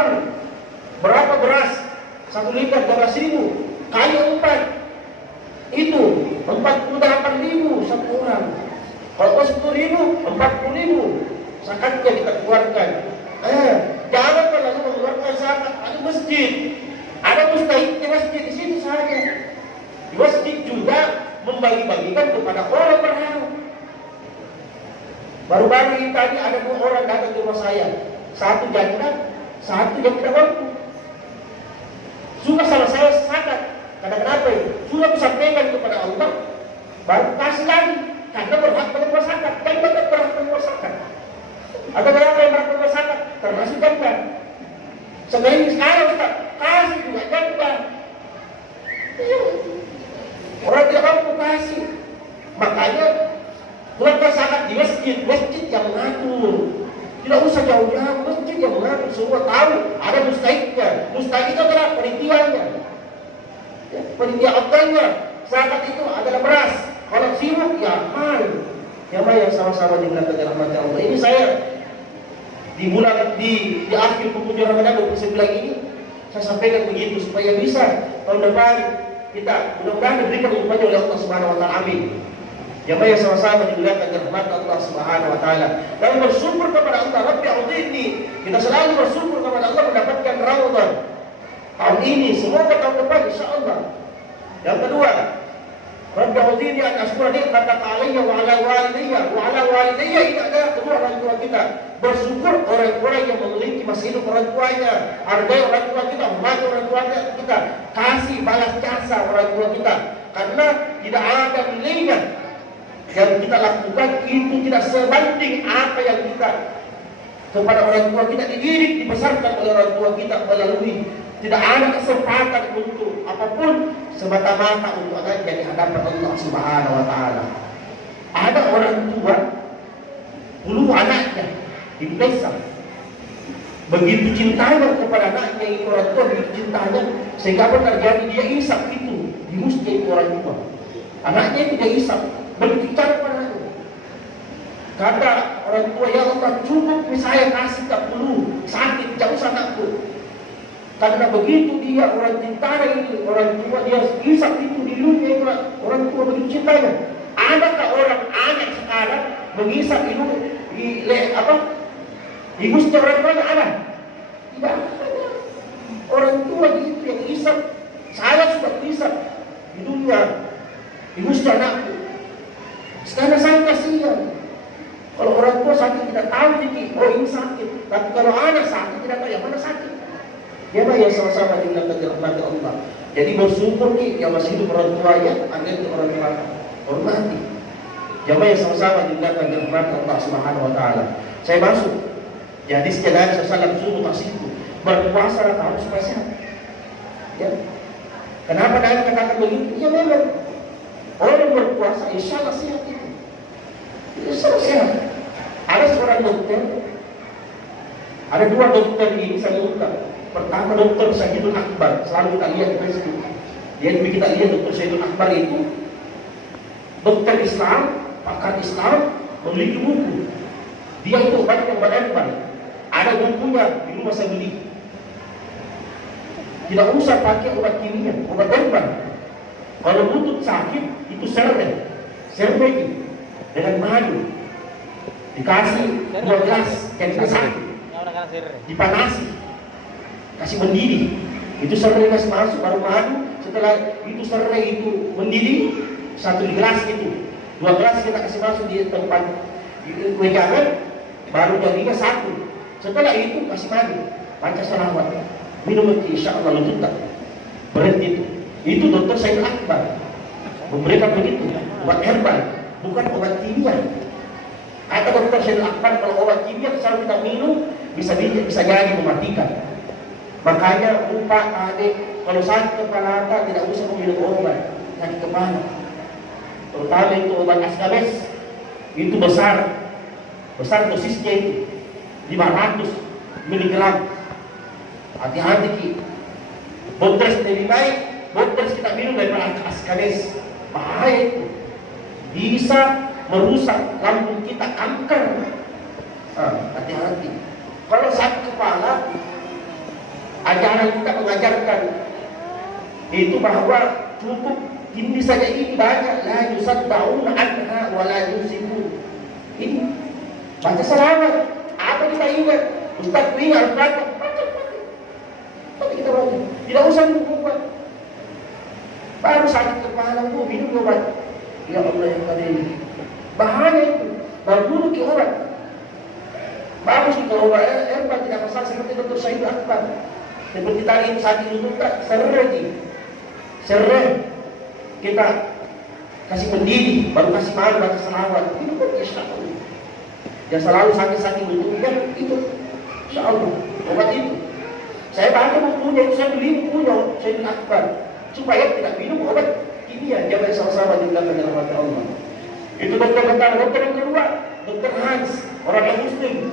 uang. Berapa beras? 1 liter 12.000 kali 4 itu 48.000 satu orang. Kalau 10.000 40.000 zakatnya kita keluarkan. Jangan lalu mengeluarkan zakat. Ada masjid, ada mustahiknya masjid di sini saja. Di masjid juga membagi-bagikan kepada orang berhak. Baru-baru ini tadi ada 2 orang datang ke rumah saya, satu janda, satu yang tidak mampu. Sudah sama saya zakat. Karena kenapa itu? Sudah disampaikan kepada Allah, baru kasih lagi. Karena berhak menerima zakat. Dan tidak berhak menerima zakat. Atau berapa yang berhak menerima zakat? Termasuk janda. Sekarang Ustaz, kasih juga janda. Orang tidak mampu kasih. Makanya keluarkan zakat di masjid. Masjid yang mengatur. Tidak usah jauh-jauh, masjid yang mengatur. Semua tahu ada mustahiknya. Mustahik itu adalah penitiannya, ya, penitia abdanya. Zakat itu adalah beras. Kalau sibuk ya mal. Ya yang sama-sama dimuliakan rahmat Allah. Ini saya di bulan di akhir penghujung Ramadan 29 ini saya sampaikan begitu supaya bisa tahun depan kita mudah-mudahan diberikan upahnya oleh Allah Subhanahu wa taala. Amin. Jamaah yang sama-sama dimuliakan rahmat Allah Subhanahu wa taala. Dan bersyukur kepada Allah, Rabbi a'udhini. Kita selalu bersyukur kepada Allah mendapatkan Ramadan tahun ini, semoga tahun depan insyaallah. Yang kedua, Rabbi a'udhini an ashkura ni'mataka 'alayya wa 'ala walidayya. Wa 'ala walidayya ini adalah kedua orang tua kita. Bersyukur orang-orang yang memiliki masih hidup orang tuanya, hargai orang tua kita, hormati orang tua kita, kasih balas jasa orang tua kita. Karena tidak ada nilainya yang kita lakukan itu tidak sebanding apa yang kita kepada orang tua kita dididik, dibesarkan oleh orang tua kita melalui. Tidak ada kesempatan untuk apapun semata-mata untuk akan jadi hadapan Allah Subhanahu wa taala. Ada orang tua 10 anaknya di desa. Begitu cintanya kepada anaknya itu orang tua, begitu cintanya sehingga apa terjadi, dia isap itu diusnya itu orang tua. Anaknya itu dia isap. Begitu cara pada anaknya. Kata orang tua, ya Allah cukup saya kasih, tak perlu sakit, jauh anakku. Karena begitu dia orang cintanya ini, orang tua dia isap itu di hidungnya orang tua begitu cintanya. Adakah orang anak sekarang mengisap hidung hidungnya orang tuanya ada? Tidak ada. Orang tua itu yang isap. Saya sudah isap hidungnya anakku. Sekarang saya kasihan. Kalau orang tua sakit tidak tahu nih, oh ini sakit. Tapi kalau anak sakit tidak tahu yang mana sakit. Ya yang sama-sama dimuliakan rahmat Allah. Jadi bersyukur nih yang masih hidup orang tuanya, agar orang tua hormati. Jamaah yang sama-sama dimuliakan rahmat Allah Subhanahu wa taala. Saya masuk. Jadi sejalan sesalam subuh tasiku berpuasa harus supaya sehat. Ya. Kenapa kalian katakan begitu? Ya memang orang berpuasa insya Allah sehat itu. Insya Allah sehat. Ada seorang dokter, ada 2 dokter ini saya ungkap. Pertama Dr. Syahidul Akbar, selalu kita lihat di Facebook. Dia kita lihat Dr. Syahidul Akbar itu dokter Islam, pakar Islam, memiliki buku. Dia itu obat yang berbal. Ada bukunya di rumah saya beli. Tidak usah pakai obat kimia, obat herbal. Kalau lutut sakit itu serben itu dengan madu dikasih 2 gelas yang sakit, dipanasi, kasih mendidih. Itu serai masuk baru madu. Setelah itu serai itu mendidih 1 gelas itu, 2 gelas kita kasih masuk di tempat wejangan, baru jadinya 1. Setelah itu kasih madu, baca salawat, minum itu insya Allah lutut tak berhenti itu. Itu dokter Syahidul Akbar memberikan begitu, obat herbal, bukan obat kimia. Kata dokter Syahidul Akbar, kalau obat kimia selalu kita minum bisa jadi mematikan. Makanya lupa adik, kalau sakit kepala tidak usah minum obat sakit kepala. Terutama itu obat Ascabes, itu besar dosisnya itu 500 mg. Hati-hati ki. Botres lebih baik, botres kita minum daripada Ascabes. Bahaya itu. Bisa merusak lambung kita, kanker. Hati-hati. Kalau sakit kepala Ajaran kita mengajarkan itu bahwa cukup ini saja, ini banyak, la yusaddauna anha wa la yusibun. Ini baca selawat, apa kita ingat? Ustaz ingat baca, tapi kita baca, tidak usah minum. Baru sakit kepala, minum obat. Ya Allah yang karim, bahaya itu. Baru dulu ke obat. Bagus kalau obat herbal tidak masalah, seperti Dr. Syahid Akbar. Seperti tadi itu sakit lutut tak sereh kita kasih mendidih, baru kasih makan, baca selawat. Itu pun insya Allah. Ya selalu sakit-sakit lututnya itu, insya Allah obat itu. Saya baca bukunya itu, saya beli bukunya Syahid Akbar supaya tidak minum obat kimia. Jangan sama-sama dilakukan dalam hati Allah. Itu dokter pertama. Dokter yang kedua, Dokter Hans, orang yang Muslim.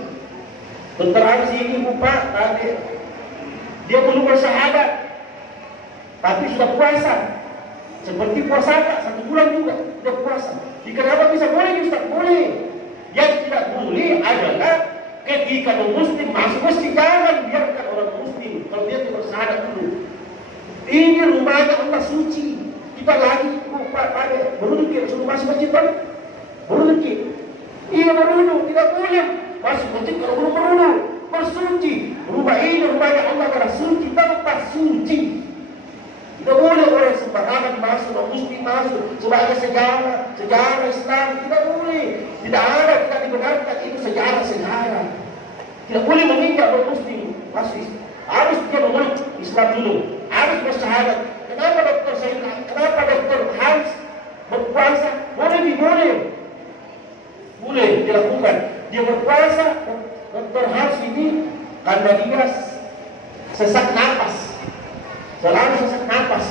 Dokter Hans ini lupa tadi, dia belum bersahabat, tapi sudah puasa. Seperti puasa tak? 1 bulan juga sudah puasa. Kenapa bisa boleh Ustaz? Boleh. Yang tidak boleh adalah ketika Muslim masuk masjid, jangan biarkan orang Muslim kalau dia tidak bersahabat dulu. Ini rumahnya Allah suci. Kita lagi beruduk, suruh masuk masjid balik. Beruduk. Iya beruduk, tidak boleh masuk masjid kalau belum beruduk. Bersuci. Rumah ini rumahnya Allah karena suci, tempat suci. Tidak boleh orang sembarangan masuk, orang muslim masuk sebagai sejarah Islam. Tidak boleh. Tidak ada, tidak dibenarkan itu sejarah. Tidak boleh meninggal orang muslim masuk. Harus dia memeluk Islam dulu. Harus bersyahadat. Kenapa Dokter Syahid? Kenapa Dokter Hans berpuasa? Boleh dilakukan. Dia berpuasa. Dokter Hans ini karena dia sesak napas, selalu sesak napas.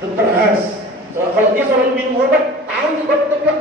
Dokter Hans. Kalau dia selalu minum obat, tahu juga dokter